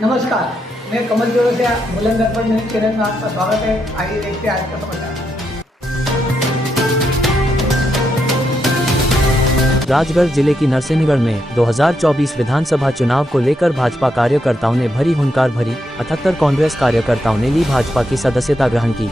नमस्कार, मैं कमल जोरसिया Bulandshahr news channel में आपका स्वागत है। आइए देखते हैं आज का समाचार। राजगढ़ जिले की नरसिंहगढ़ में 2024 विधानसभा चुनाव को लेकर भाजपा कार्यकर्ताओं ने भरी हुंकार भरी। 78 कांग्रेस कार्यकर्ताओं ने ली भाजपा की सदस्यता ग्रहण की।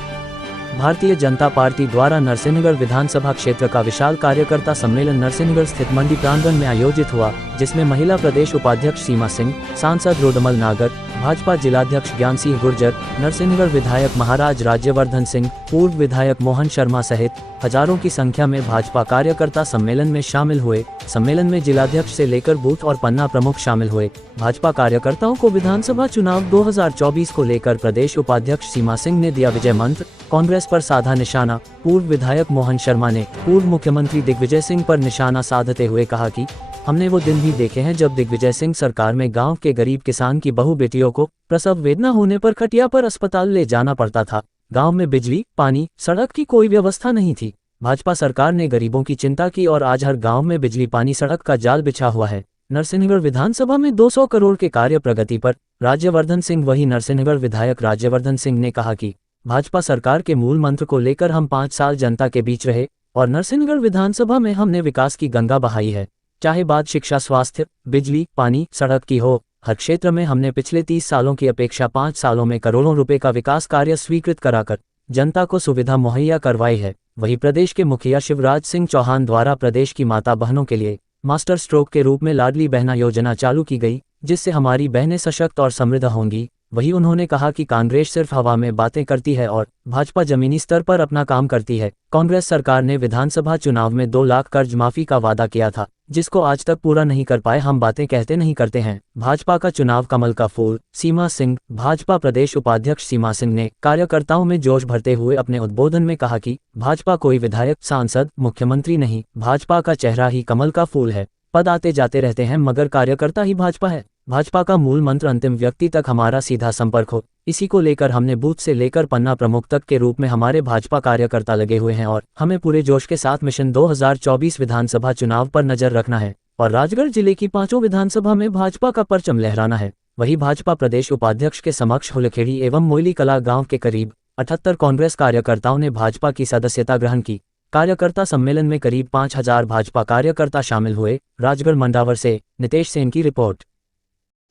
भारतीय जनता पार्टी द्वारा नरसिंहगढ़ विधानसभा क्षेत्र का विशाल कार्यकर्ता सम्मेलन नरसिंहगढ़ स्थित मंडी प्रांगण में आयोजित हुआ, जिसमें महिला प्रदेश उपाध्यक्ष सीमा सिंह, सांसद रोडमल नागर, भाजपा जिलाध्यक्ष ज्ञान सिंह गुर्जर, नरसिंहगढ़ विधायक महाराज राज्यवर्धन सिंह, पूर्व विधायक मोहन शर्मा सहित हजारों की संख्या में भाजपा कार्यकर्ता सम्मेलन में शामिल हुए। सम्मेलन में जिलाध्यक्ष से लेकर बूथ और पन्ना प्रमुख शामिल हुए। भाजपा कार्यकर्ताओं को विधानसभा चुनाव 2024 को लेकर प्रदेश उपाध्यक्ष सीमा सिंह ने दिया विजय मंत्र, कांग्रेस पर साधा निशाना। पूर्व विधायक मोहन शर्मा ने पूर्व मुख्यमंत्री दिग्विजय सिंह पर निशाना साधते हुए कहा कि हमने वो दिन भी देखे हैं जब दिग्विजय सिंह सरकार में गांव के गरीब किसान की बहू बेटियों को प्रसव वेदना होने पर खटिया पर अस्पताल ले जाना पड़ता था। गांव में बिजली, पानी, सड़क की कोई व्यवस्था नहीं थी। भाजपा सरकार ने गरीबों की चिंता की और आज हर गांव में बिजली, पानी, सड़क का जाल बिछा हुआ है। नरसिंहगढ़ विधानसभा में 200 करोड़ के कार्य प्रगति पर राज्यवर्धन सिंह वही नरसिंहगढ़ विधायक राज्यवर्धन सिंह ने कहा कि भाजपा सरकार के मूल मंत्र को लेकर हम 5 साल जनता के बीच रहे और नरसिंहगढ़ विधानसभा में हमने विकास की गंगा बहाई है। चाहे बात शिक्षा, स्वास्थ्य, बिजली, पानी, सड़क की हो, हर क्षेत्र में हमने पिछले 30 सालों की अपेक्षा 5 सालों में करोड़ों रुपए का विकास कार्य स्वीकृत कराकर जनता को सुविधा मुहैया करवाई है। वहीं प्रदेश के मुखिया शिवराज सिंह चौहान द्वारा प्रदेश की माता बहनों के लिए मास्टर स्ट्रोक के रूप में लाडली बहना योजना चालू की गई, जिससे हमारी बहनें सशक्त और समृद्ध होंगी। वहीं उन्होंने कहा कि कांग्रेस सिर्फ हवा में बातें करती है और भाजपा जमीनी स्तर पर अपना काम करती है। कांग्रेस सरकार ने विधानसभा चुनाव में 2 लाख कर्ज माफी का वादा किया था, जिसको आज तक पूरा नहीं कर पाए। हम बातें कहते नहीं करते हैं। भाजपा का चुनाव कमल का फूल। सीमा सिंह। भाजपा प्रदेश उपाध्यक्ष सीमा सिंह ने कार्यकर्ताओं में जोश भरते हुए अपने उद्बोधन में कहा कि भाजपा कोई विधायक, सांसद, मुख्यमंत्री नहीं, भाजपा का चेहरा ही कमल का फूल है। पद आते जाते रहते हैं मगर कार्यकर्ता ही भाजपा है। भाजपा का मूल मंत्र अंतिम व्यक्ति तक हमारा सीधा संपर्क हो। इसी को लेकर हमने बूथ से लेकर पन्ना प्रमुख तक के रूप में हमारे भाजपा कार्यकर्ता लगे हुए हैं और हमें पूरे जोश के साथ मिशन 2024 विधानसभा चुनाव पर नजर रखना है और राजगढ़ जिले की 5 विधानसभा में भाजपा का परचम लहराना है। वहीं भाजपा प्रदेश उपाध्यक्ष के समक्ष हुलखेड़ी एवं मोयली कला गाँव के करीब 78 कांग्रेस कार्यकर्ताओं ने भाजपा की सदस्यता ग्रहण की। कार्यकर्ता सम्मेलन में करीब 5000 भाजपा कार्यकर्ता शामिल हुए। राजगढ़ मंडावर से नितेश सेन की रिपोर्ट।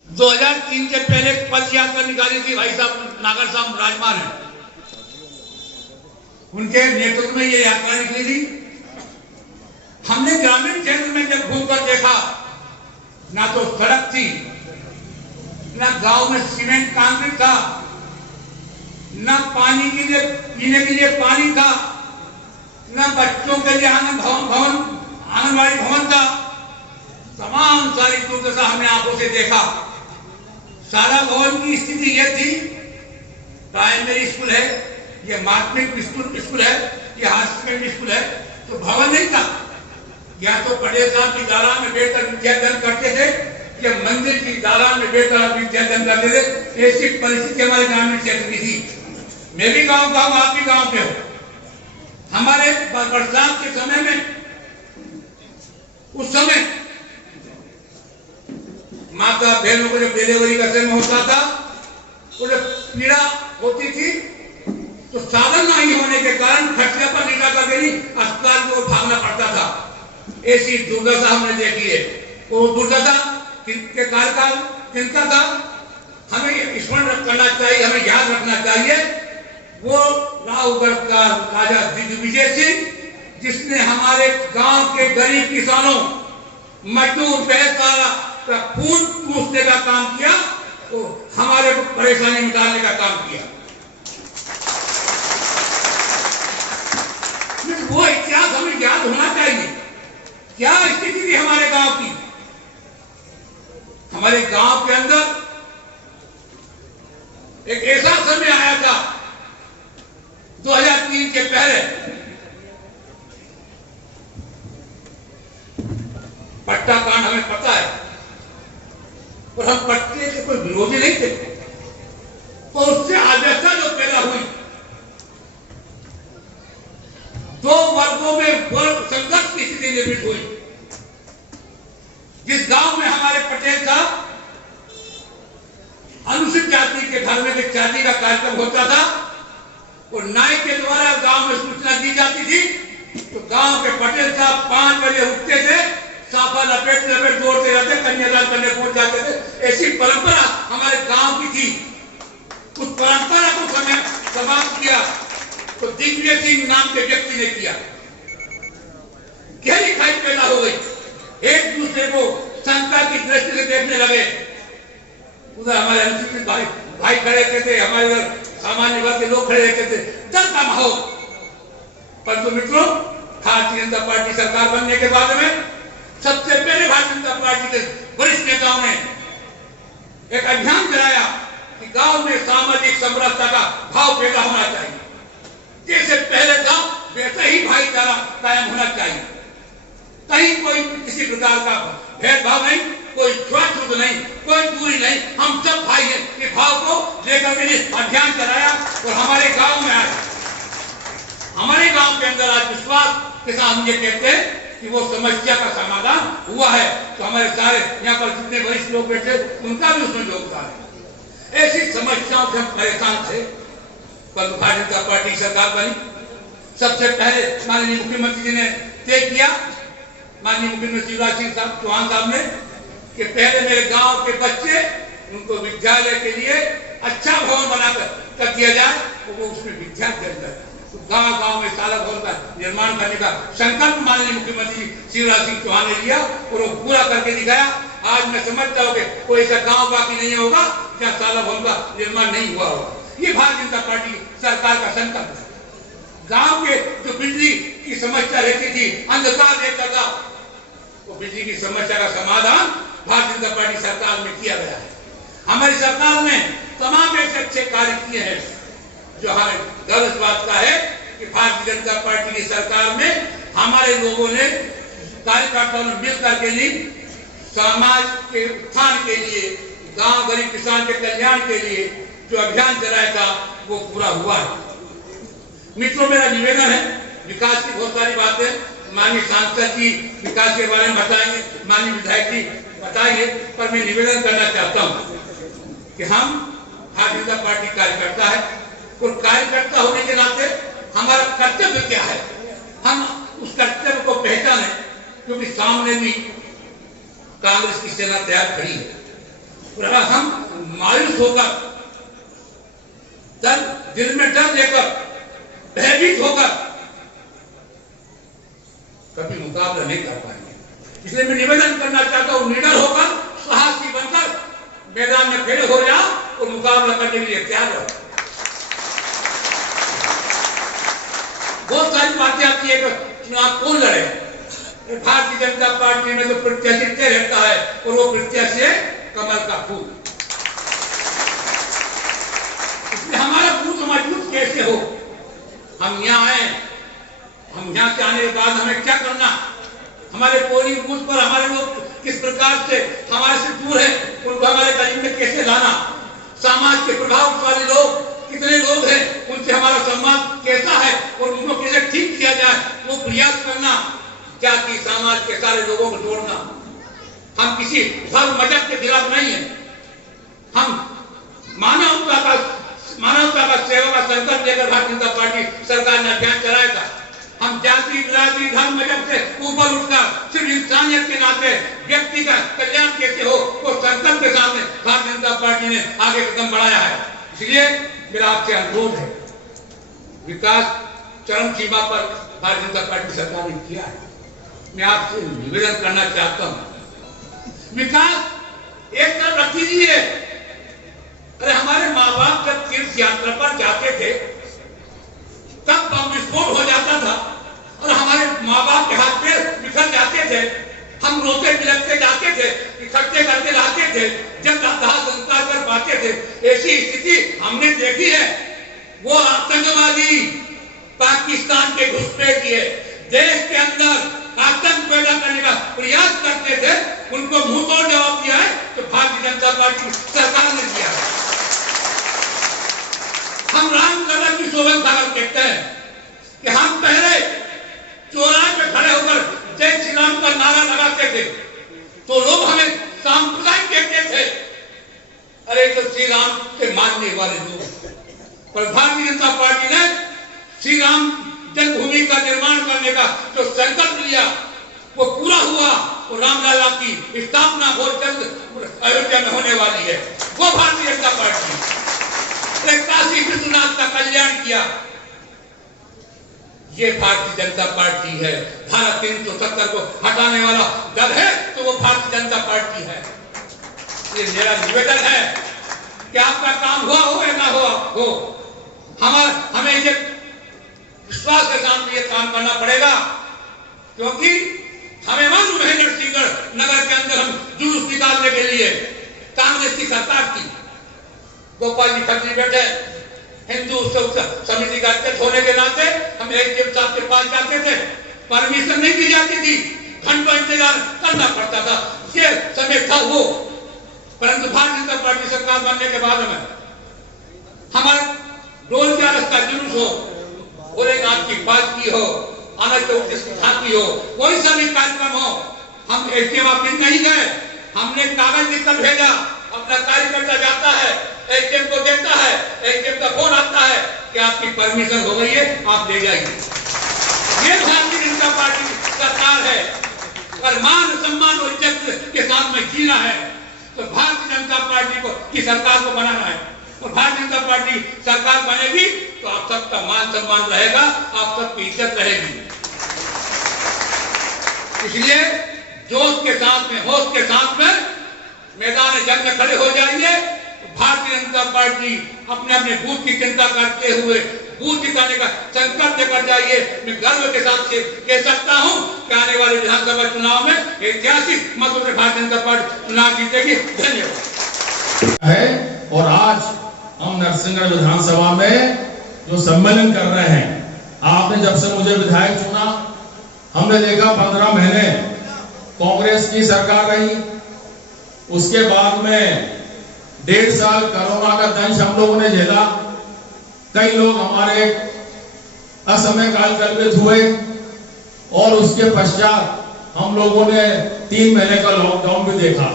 2003 के पहले पद यात्रा निकाली थी भाई साहब नागर साहब राजमान है, उनके नेतृत्व में ये यात्रा निकली थी। हमने ग्रामीण क्षेत्र में जब घूमकर देखा, ना तो सड़क थी, ना गांव में सीमेंट कंक्रीट था, ना पानी के लिए पीने के लिए पानी था, ना बच्चों के लिए आंगनबाड़ी भवन था। तमाम सारी दुर्दशा हमने आंखों से देखा। सारा भवन की स्थिति यह थी, प्राइमरी स्कूल है, ये माध्यमिक स्कूल है, ये हायर सेकेंडरी स्कूल है, तो भवन नहीं था। या तो पटेल साहब की दाला में बैठकर विद्यादान करते थे या मंदिर की दाला में बैठकर विद्यादान करते थे। ऐसी परिस्थिति हमारे ग्रामीण क्षेत्र की थी। मैं भी गाँव का हूँ, आप भी गाँव के हो। हमारे बरसात के समय में, उस समय माता बहनों को जब डिलीवरी का समय होता था, तो जब पीड़ा होती थी तो साधन नहीं होने के कारण खटिया पर लेटा करके ही अस्पताल को भागना पड़ता था। ऐसी दुर्दशा हमने देखी है। वो दुर्दशा के कार्यकाल किनका था, हमें स्मरण करना चाहिए, हमें याद रखना चाहिए। वो रावगढ़ का राजा दिग्विजय सिंह, जिसने हमारे गांव के गरीब किसानों, मजदूर, बेहतर खून पूछने का काम किया, तो हमारे परेशानी मिटाने का काम किया। वो इतिहास हमें याद होना चाहिए। क्या स्थिति थी हमारे गांव की? हमारे गांव के अंदर एक ऐसा समय आया था 2003 के पहले, पट्टा कांड हमें पता है और हम पट्टे के कोई विरोधी नहीं थे। तो उससे आदर्शता जो पैदा हुई, 2 वर्गों में वर्ग संघर्ष की स्थिति निर्मित हुई। जिस गांव में हमारे पटेल साहब के शादी का कार्यक्रम होता था और नाई के द्वारा गांव में सूचना दी जाती थी तो गांव के पटेल साहब 5 बजे उठते थे, साफा लपेट दौड़ते रहते, कन्यादान करने पहुंच जाते थे। ऐसी परंपरा हमारे गांव की थी। उस परंपरा को समय समाप्त किया तो दिग्विजय सिंह नाम के व्यक्ति ने किया। गहरी खाई पैदा हो गई, एक दूसरे को शंका की दृष्टि से देखने लगे। उधर हमारे अनुसूचित भाई खड़े रहते थे, हमारे उधर सामान्य वर्ग के लोग खड़े रहते थे, डर का माहौल। परंतु मित्रों, भारतीय जनता पार्टी सरकार बनने के बाद में सबसे पहले भारतीय जनता पार्टी के वरिष्ठ नेताओं ने एक अभियान चलाया कि गांव में सामाजिक समरसता का भाव पैदा होना चाहिए। जैसे पहले था वैसे ही भाईचारा कायम होना चाहिए। कहीं कोई किसी प्रकार का भेदभाव नहीं, कोई छुआछूत नहीं, कोई दूरी नहीं, हम सब भाई हैं। इस भाव को लेकर मैंने अभियान चलाया और हमारे गांव में आया। हमारे गांव के अंदर आज विश्वास के साथ मुझे कहते हैं कि वो समस्या का समाधान हुआ है। तो हमारे सारे यहाँ पर जितने वरिष्ठ लोग बैठे उनका भी उसमें योगदान है। ऐसी समस्याओं से हम परेशान थे, पर भारतीय जनता पार्टी सरकार बनी। सबसे पहले माननीय मुख्यमंत्री जी ने तय किया, माननीय मुख्यमंत्री शिवराज सिंह चौहान साहब ने, कि पहले मेरे गांव के बच्चे उनको विद्यालय के लिए अच्छा भवन बनाकर दिया जाए तो वो उसमें विद्यार्थी अंदर तो गांव में शाला भवन का निर्माण करने का संकल्प माननीय मुख्यमंत्री शिवराज सिंह चौहान ने लिया और वो पूरा करके दिखाया। आज मैं समझता हूँ कि कोई ऐसा गांव बाकी नहीं होगा जहाँ शाला भवन का निर्माण नहीं हुआ होगा। ये भारतीय जनता पार्टी सरकार का संकल्प है। गांव के जो बिजली की समस्या रहती थी, अंधकार रहता था, वो बिजली की समस्या का समाधान भारतीय जनता पार्टी सरकार में किया गया है। हमारी सरकार ने तमाम ऐसे अच्छे कार्य किए हैं जो हमें गर्व इस बात का है कि भारतीय जनता पार्टी की सरकार में हमारे लोगों ने, कार्यकर्ताओं ने मिल करके नहीं, समाज के उत्थान के लिए, गांव गरीब किसान के कल्याण के लिए जो अभियान चलाया था वो पूरा हुआ है। मित्रों, मेरा निवेदन है, विकास की बहुत सारी बातें माननीय सांसद जी विकास के बारे में बताएंगे, माननीय विधायक जी बताएंगे, पर मैं निवेदन करना चाहता हूं कि हम भारतीय जनता पार्टी कार्यकर्ता है और कार्यकर्ता होने के नाते हमारा कर्तव्य क्या है, हम उस कर्तव्य को पहचाने, क्योंकि सामने भी कांग्रेस की सेना तैयार खड़ी है। और अगर हम मायूस होकर, दिल में डर लेकर, भयभीत होकर कभी मुकाबला नहीं कर पाएंगे। इसलिए मैं निवेदन करना चाहता हूं, निडर होकर, साहसी बनकर मैदान में खड़े हो जाओ और मुकाबला करने के लिए तैयार रहो। बहुत सारी बातें आती है कि चुनाव कौन लड़े। भारतीय जनता पार्टी में तो प्रत्याशी तय रहता है और वो प्रत्याशी है कमल का फूल। इसलिए हमारा बूथ मजबूत कैसे हो, हम यहाँ आए, हम यहाँ से आने के बाद हमें क्या करना, हमारे पोलिंग बूथ पर हमारे लोग किस प्रकार से हमारे से दूर है, उनको हमारे करीब में कैसे लाना, समाज के प्रभावशाली लोग कितने लोग हैं, उनसे हमारा संवाद कैसा है और उनको कैसे ठीक किया जाए, वो प्रयास करना, जाति समाज के सारे लोगों को जोड़ना। हम किसी धर्म मजहब के खिलाफ नहीं है, हम मानवता का सेवा का संकल्प लेकर भारतीय जनता पार्टी सरकार ने अभियान चलाया था। हम जाति बिरादरी धर्म मजहब से ऊपर उठकर सिर्फ इंसानियत के नाते व्यक्ति का कल्याण कैसे हो, वो संकल्प के सामने भारतीय जनता पार्टी ने आगे कदम बढ़ाया है। इसलिए मेरा आपसे अनुरोध है, विकास चरम सीमा पर भारतीय जनता पार्टी सरकार ने किया है। मैं आपसे निवेदन करना चाहता हूं, विकास एक तरफ रख दीजिए। अरे हमारे माँ बाप जब तीर्थ यात्रा पर जाते थे तब बम विस्फोट हो जाता था और हमारे माँ बाप के हाथ पैर बिखर जाते थे, हम रोते बिलखते जाते थे, इकट्ठे करके लाते थे, जब दाह संस्कार कर पाते थे। ऐसी स्थिति हमने देखी है। वो आतंकवादी पाकिस्तान के घुसपैठ किए देश के अंदर आतंक पैदा करने का प्रयास करते थे, उनको मुंह तोड़ जवाब दिया है तो भारतीय जनता पार्टी सरकार ने दिया है। हम रामलला की शोभन सागर कहते हैं कि हम पहले चौराहे पे खड़े होकर जय श्री राम का नारा लगाते थे तो लोग हमें सांप्रदायिक कहते थे। अरे तो श्री राम के मानने वाले लोग। पर भारतीय जनता पार्टी ने श्री राम जन्मभूमि का निर्माण करने का जो संकल्प लिया वो पूरा हुआ। वो रामलला की स्थापना बहुत जल्द अयोध्या में होने वाली है। वो भारतीय जनता पार्टी ने काशी विश्वनाथ का कल्याण किया। ये भारतीय जनता पार्टी है। धारा 370 को हटाने वाला दल है तो वो भारतीय जनता पार्टी है। ये मेरा निवेदन है कि आपका काम हुआ हो या ना हुआ हो, हमें ये विश्वास के साथ ये काम करना पड़ेगा, क्योंकि हमें मालूम है नरसिंहगढ़ नगर के अंदर हम जुलूस निकालने के लिए कांग्रेस की सरकार थी। गोपाल जी खत्री बैठे हिंदू उत्सव समिति का अध्यक्ष होने के नाते हम एसडीएम साहब के पास जाते थे, परमिशन नहीं दी जाती थी, घंटों इंतजार करना पड़ता था। ये समय था वो। परंतु भारतीय जनता पार्टी सरकार बनने के बाद में हमारे डोल का रास्ता जुलूस हो, भोलेनाथ की पालकी हो, अनंत चौक झांकी हो, कोई सा भी कार्यक्रम हो, हम एसडीएम ऑफिस नहीं गए, हमने कागज लिखकर भेजा। अपना कार्यकर्ता जाता है, एसडीएम को देता है, एसडीएम का फोन आता है कि आपकी परमिशन हो गई है, आप ले जाइए। ये भारतीय जनता पार्टी सरकार है। अगर मान सम्मान और इज्जत के साथ में जीना है तो भारतीय जनता पार्टी की सरकार को बनाना है। और भारतीय जनता पार्टी सरकार बनेगी तो आप सबका मान सम्मान रहेगा, आप सबकी इज्जत रहेगी। इसलिए जोश के साथ में, होश के साथ में मैदान जंग में खड़े हो जाइए। भारतीय जनता पार्टी अपने अपने बूथ की चिंता करते हुए बूथ जिताने का संकल्प लेकर जाइए। मैं गर्व के साथ से कह सकता हूं कि आने वाले विधानसभा चुनाव में ऐतिहासिक मतों से भारतीय जनता पार्टी चुनाव जीतेगी। धन्यवाद है। और आज हम नरसिंहगढ़ विधानसभा में जो सम्मेलन कर रहे हैं, आपने जब से मुझे विधायक चुना, हमने देखा 15 महीने कांग्रेस की सरकार रही, उसके बाद में 1.5 साल कोरोना का दंश हम लोगों ने झेला, कई लोग हमारे असमय काल कल्पित हुए और उसके पश्चात हम लोगों ने 3 महीने का लॉकडाउन भी देखा।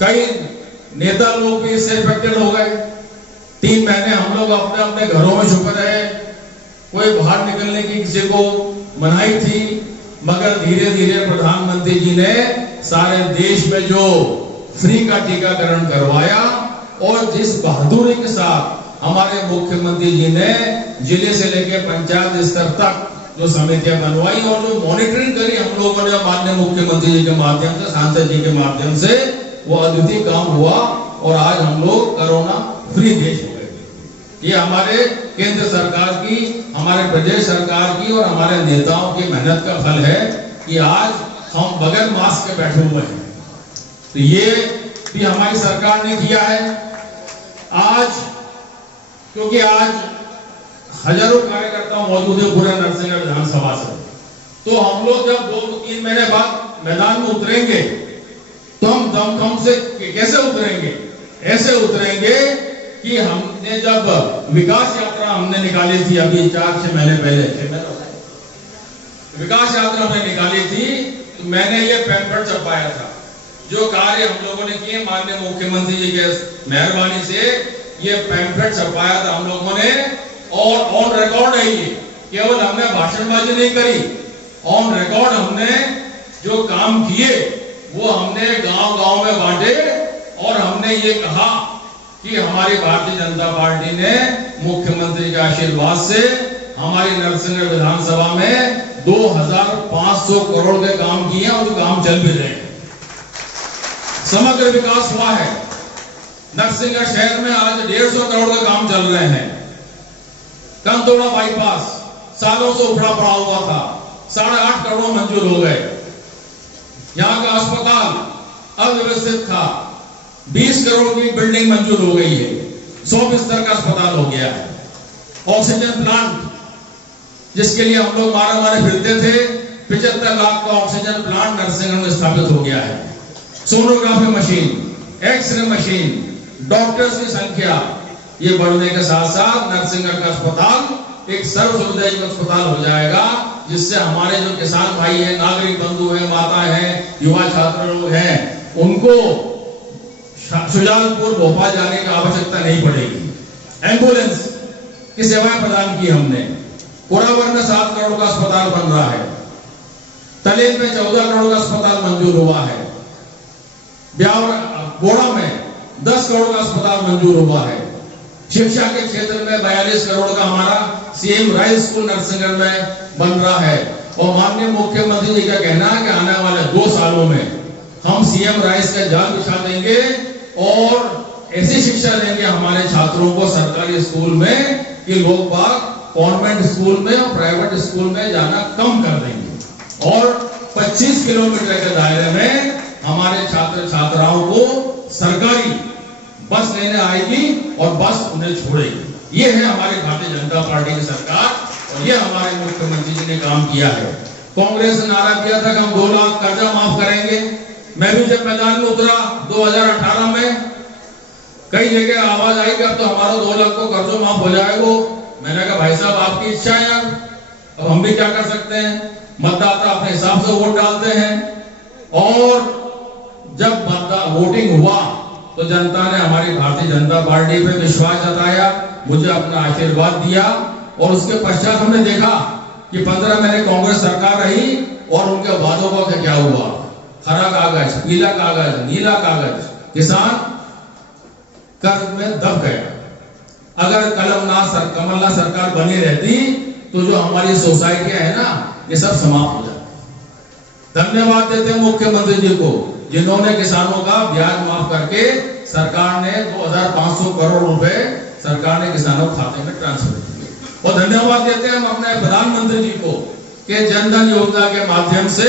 कई नेता लोग भी इससे इफेक्टेड हो गए। 3 महीने हम लोग अपने अपने घरों में छुपे रहे, कोई बाहर निकलने की किसी को मनाही थी, मगर धीरे धीरे प्रधानमंत्री जी ने सारे देश में जो फ्री का टीकाकरण करवाया और जिस बहादुरी के साथ हमारे मुख्यमंत्री जी ने जिले से लेकर पंचायत स्तर तक जो समितियां बनवाई और जो मॉनिटरिंग करी हम लोगों ने माननीय मुख्यमंत्री जी के माध्यम से, सांसद जी के माध्यम से, वो अद्वितीय काम हुआ और आज हम लोग कोरोना फ्री देश हो गए। ये हमारे केंद्र सरकार की, हमारे प्रदेश सरकार की और हमारे नेताओं की मेहनत का फल है कि आज हम बगैर मास्क के बैठे हुए हैं। तो ये भी हमारी सरकार ने किया है। आज क्योंकि आज हजारों कार्यकर्ता मौजूद है पूरे नरसिंहगढ़ विधानसभा से, तो हम लोग जब 2-3 महीने बाद मैदान में उतरेंगे तो हम दमखम से कैसे उतरेंगे? ऐसे उतरेंगे कि हमने जब विकास यात्रा हमने निकाली थी अभी 4-6 महीने पहले, विकास यात्रा हमने निकाली थी, तो मैंने ये पैम्फलेट छपाया था। जो कार्य हम लोगों ने किए माननीय मुख्यमंत्री जी के मेहरबानी से ये पैम्फलेट छपाया था हम लोगों ने, और ऑन रिकॉर्ड है ये, केवल हमने भाषणबाजी नहीं करी, ऑन रिकॉर्ड हमने जो काम किए वो हमने गांव-गांव में बांटे और हमने ये कहा कि हमारी भारतीय जनता पार्टी ने मुख्यमंत्री के आशीर्वाद से हमारी नरसिंहगढ़ विधानसभा में 2500 करोड़ के काम किए और काम चल भी रहे हैं। समग्र विकास हुआ है। नरसिंहगढ़ शहर में आज 150 करोड़ का काम चल रहे हैं। कंदोड़ा बाईपास सालों से उखड़ा पड़ा हुआ था, 8.5 करोड़ मंजूर हो गए। यहाँ का अस्पताल अव्यवस्थित था, 20 करोड़ की बिल्डिंग मंजूर हो गई है, 100 बिस्तर का अस्पताल हो गया है। ऑक्सीजन प्लांट जिसके लिए हम लोग मारे फिरते थे, 75 लाख का ऑक्सीजन प्लांट नरसिंहगढ़ में स्थापित हो गया है। Sonography machine, X ray machine, doctors की संख्या ये बढ़ने के साथ साथ नरसिंहगढ़ का अस्पताल एक सर्व सुविधायुक्त अस्पताल हो जाएगा, जिससे हमारे जो किसान भाई हैं, नागरिक बंधु हैं, माता हैं, युवा छात्र लोग हैं, उनको शुजालपुर भोपाल जाने की आवश्यकता नहीं पड़ेगी। एम्बुलेंस की सेवाएं प्रदान की हमने। कोरावर में 7 करोड़ का अस्पताल बन रहा है। तलेब में 14 करोड़ का अस्पताल मंजूर हुआ है। बोड़ा में 10 करोड़ का अस्पताल मंजूर हुआ है। शिक्षा के क्षेत्र में 42 करोड़ का हमारा सीएम राइस स्कूल नरसिंहगढ़ में बन रहा है। और माननीय मुख्यमंत्री जी का कहना है कि आने वाले 2 सालों में हम सीएम राइस का जाल बिछा देंगे और ऐसी शिक्षा देंगे हमारे छात्रों को सरकारी स्कूल में कि लोग बाग कॉन्वेंट स्कूल में और प्राइवेट स्कूल में जाना कम कर देंगे। और 25 किलोमीटर के दायरे में हमारे छात्र छात्राओं को सरकारी बस लेने आएगी और बस उन्हें छोड़ेगी। ये है हमारी भारतीय जनता पार्टी की सरकार और ये हमारे मुख्यमंत्री जी ने काम किया है। कांग्रेस ने नारा किया था कि हम 2 लाख कर्जा माफ करेंगे। मैं भी जब मैदान में उतरा 2018 में, कई जगह आवाज आई कि अब तो हमारा 2 लाख को कर्जों माफ हो जाएगा। मैंने कहा भाई साहब आपकी इच्छा है यार, अब हम भी क्या कर सकते हैं। मतदाता अपने हिसाब से वोट डालते हैं और जब वोटिंग हुआ तो जनता ने हमारी भारतीय जनता पार्टी पे विश्वास जताया, मुझे अपना आशीर्वाद दिया। और उसके पश्चात हमने देखा कि 15 महीने कांग्रेस सरकार रही और उनके वादों का क्या हुआ। हरा कागज, पीला कागज, नीला कागज, किसान कर्ज में दब गया। अगर कमलनाथ सरकार बनी रहती तो जो हमारी सोसाइटियां है ना, ये सब समाप्त हो जाती। धन्यवाद देते हैं मुख्यमंत्री जी को जिन्होंने किसानों का ब्याज माफ करके सरकार ने 2500 करोड़ रुपए सरकार ने किसानों के खाते में ट्रांसफर किए। और धन्यवाद देते हैं हम अपने प्रधानमंत्री जी को कि जनधन योजना के माध्यम से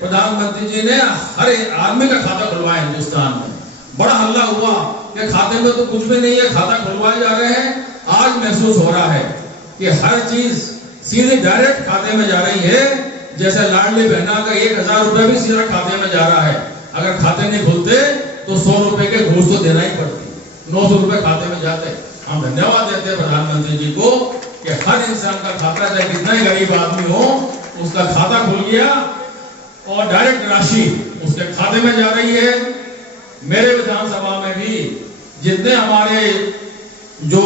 प्रधानमंत्री जी ने हर आदमी का खाता खुलवाया। हिंदुस्तान में बड़ा हल्ला हुआ कि खाते में तो कुछ भी नहीं है, खाता खुलवाए जा रहे हैं। आज महसूस हो रहा है कि हर चीज सीधे डायरेक्ट खाते में जा रही है। जैसे लाडली बहना का 1000 रुपए भी सीधा खाते में जा रहा है। अगर खाते नहीं खुलते तो 100 रुपए के घूस तो देना ही पड़ती, 900 रुपए खाते में जाते। हम धन्यवाद देते हैं प्रधानमंत्री जी को कि हर इंसान का खाता, चाहे कितना ही गरीब आदमी हो, उसका खाता खुल गया और डायरेक्ट राशि उसके खाते में जा रही है। मेरे विधानसभा में भी जितने हमारे जो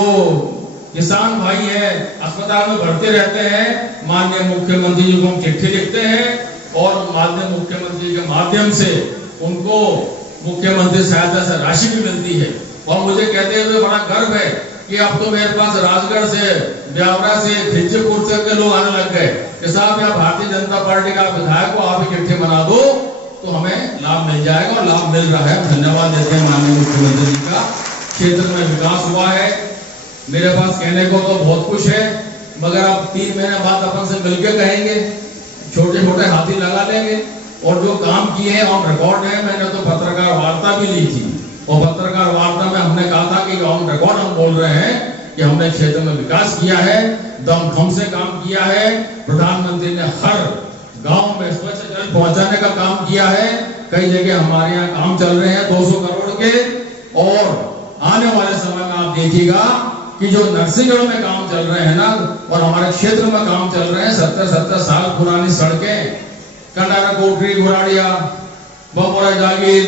किसान भाई हैं अस्पताल में भर्ती रहते हैं, माननीय मुख्यमंत्री जी को हम चिट्ठी लिखते हैं और माननीय मुख्यमंत्री के माध्यम से उनको मुख्यमंत्री सहायता से राशि भी मिलती है। और मुझे कहते हुए बड़ा गर्व है कि अब तो मेरे पास राजगढ़ से, ब्यावरा से, खिंचीपुर से के लोग आने लग गए कि साहब यहाँ भारतीय जनता पार्टी का विधायक को आप चिट्ठी बना दो तो हमें लाभ मिल जाएगा। और लाभ मिल रहा है। धन्यवाद देते हैं माननीय मुख्यमंत्री जी का। क्षेत्र में विकास हुआ है। मेरे पास कहने को तो बहुत कुछ है, मगर अब 3 महीने बाद अपन से मिलकर कहेंगे, छोटे छोटे हाथी लगा लेंगे। और जो काम किए हैं ऑन रिकॉर्ड है। मैंने तो पत्रकार वार्ता भी ली थी और पत्रकार वार्ता में हमने कहा था कि ऑन रिकॉर्ड हम बोल रहे हैं कि हमने क्षेत्र में विकास किया है, दमखम से काम किया है। प्रधानमंत्री ने हर गांव में स्वच्छ जल पहुंचाने का काम किया है। कई जगह हमारे यहाँ काम चल रहे हैं 200 करोड़ के। और आने वाले समय में आप देखिएगा कि जो नरसिंहगढ़ में काम चल रहे हैं ना, और हमारे क्षेत्र में काम चल रहे हैं, 70 साल पुरानी सड़कें, कंडारा कोटरी, घुराड़िया, बपोरा जागीर,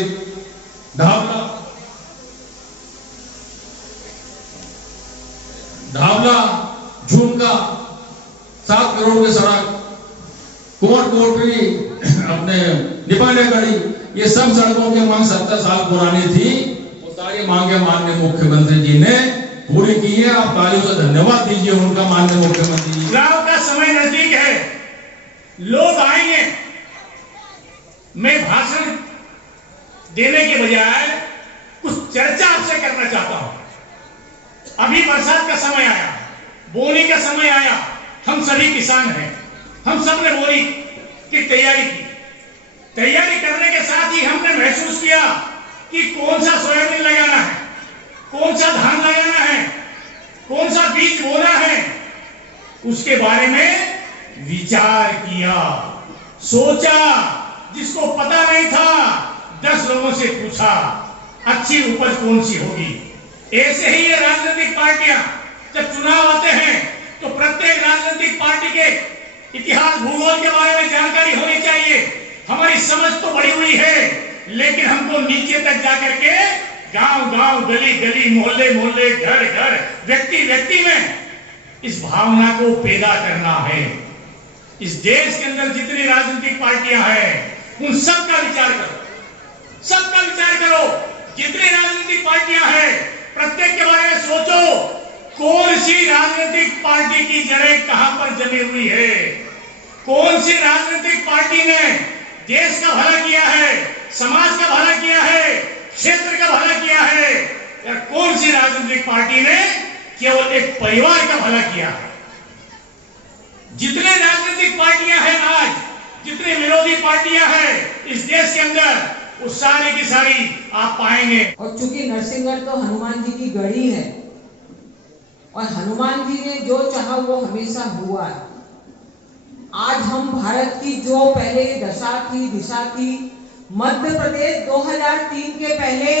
ढाबला, झुमका, 7 करोड़ की सड़क, कुंवर कोटरी, अपने निपाने गढ़ी, ये सब सड़कों की मांग 70 साल पुरानी थी। वो सारी मांगे माननीय मुख्यमंत्री जी ने पूरी की है। आप तालियों से धन्यवाद दीजिए उनका माननीय मुख्यमंत्री जी। चुनाव का समय नजदीक है, लोग आएंगे। मैं भाषण देने के बजाय कुछ चर्चा आपसे करना चाहता हूं। अभी बरसात का समय आया, बोनी का समय आया। हम सभी किसान हैं, हम सब ने बोनी की तैयारी की। तैयारी करने के साथ ही हमने महसूस किया कि कौन सा सोयाबीन लगाना है, कौन सा धान लगाना है, कौन सा बीज बोना है, उसके बारे में विचार किया, सोचा। जिसको पता नहीं था 10 लोगों से पूछा अच्छी उपज कौन सी होगी। ऐसे ही ये राजनीतिक पार्टियां जब चुनाव आते हैं तो प्रत्येक राजनीतिक पार्टी के इतिहास भूगोल के बारे में जानकारी होनी चाहिए। हमारी समझ तो बढ़ी हुई है, लेकिन हमको नीचे तक जाकर के गांव गांव, गली गली, मोहल्ले मोहल्ले, घर घर, व्यक्ति व्यक्ति में इस भावना को पैदा करना है। इस देश के अंदर जितनी राजनीतिक पार्टियां हैं उन सबका विचार करो, सबका विचार करो। जितनी राजनीतिक पार्टियां हैं प्रत्येक के बारे में सोचो, कौन सी राजनीतिक पार्टी की जड़ें कहां पर जमी हुई है, कौन सी राजनीतिक पार्टी ने देश का भला किया है, समाज का भला किया है, क्षेत्र का भला किया है, या कौन सी राजनीतिक पार्टी ने केवल एक परिवार का भला किया है। जितने राजनीतिक पार्टियां हैं आज, जितनी विरोधी पार्टियां हैं इस देश के अंदर, वो सारी की सारी आप पाएंगे। और चूंकि नरसिंहगढ़ तो हनुमान जी की गढ़ी है और हनुमान जी ने जो चाहा वो हमेशा हुआ है। आज हम भारत की जो पहले दशा थी, दिशा थी, मध्य प्रदेश 2003 के पहले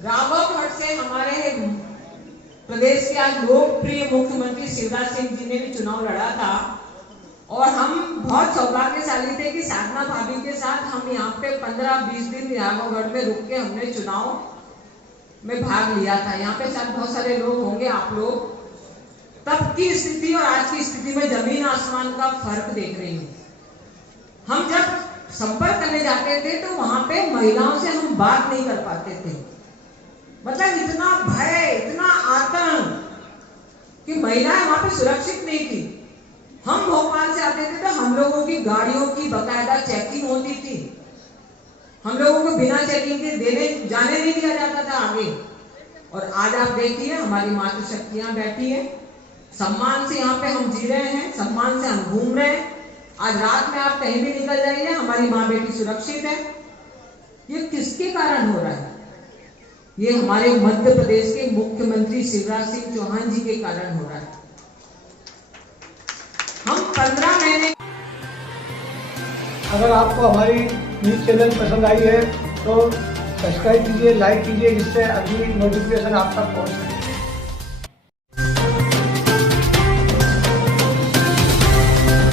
रावतहट से हमारे प्रदेश के आज लोकप्रिय मुख्यमंत्री शिवराज सिंह जी ने भी चुनाव लड़ा था और हम बहुत सौभाग्यशाली थे कि साधना भाभी के साथ हम यहाँ पे 15-20 दिन रावतगढ़ में रुक के हमने चुनाव में भाग लिया था। यहाँ पे शायद बहुत सारे लोग होंगे, आप लोग तब की स्थिति और आज की स्थिति में जमीन आसमान का फर्क देख रही हूँ। हम जब संपर्क करने जाते थे तो वहां पे महिलाओं से हम बात नहीं कर पाते थे, मतलब इतना भय, इतना आतंक कि महिलाएं वहां पे सुरक्षित नहीं थी। हम भोपाल से आते थे तो हम लोगों की गाड़ियों की बकायदा चेकिंग होती थी, हम लोगों को बिना चेकिंग के जाने नहीं दिया जाता था आगे। और आज आप देखिए हमारी मातृशक्तियां बैठी है, सम्मान से यहाँ पे हम जी रहे हैं, सम्मान से हम घूम रहे हैं। आज रात में आप कहीं भी निकल जाइए, हमारी माँ बेटी सुरक्षित है। ये किसके कारण हो रहा है? ये हमारे मध्य प्रदेश के मुख्यमंत्री शिवराज सिंह चौहान जी के कारण हो रहा है। हम 15 महीने। अगर आपको हमारी न्यूज़ चैनल पसंद आई है तो सब्सक्राइब कीजिए, लाइक कीजिए, जिससे अगली नोटिफिकेशन आप तक पहुंच सके।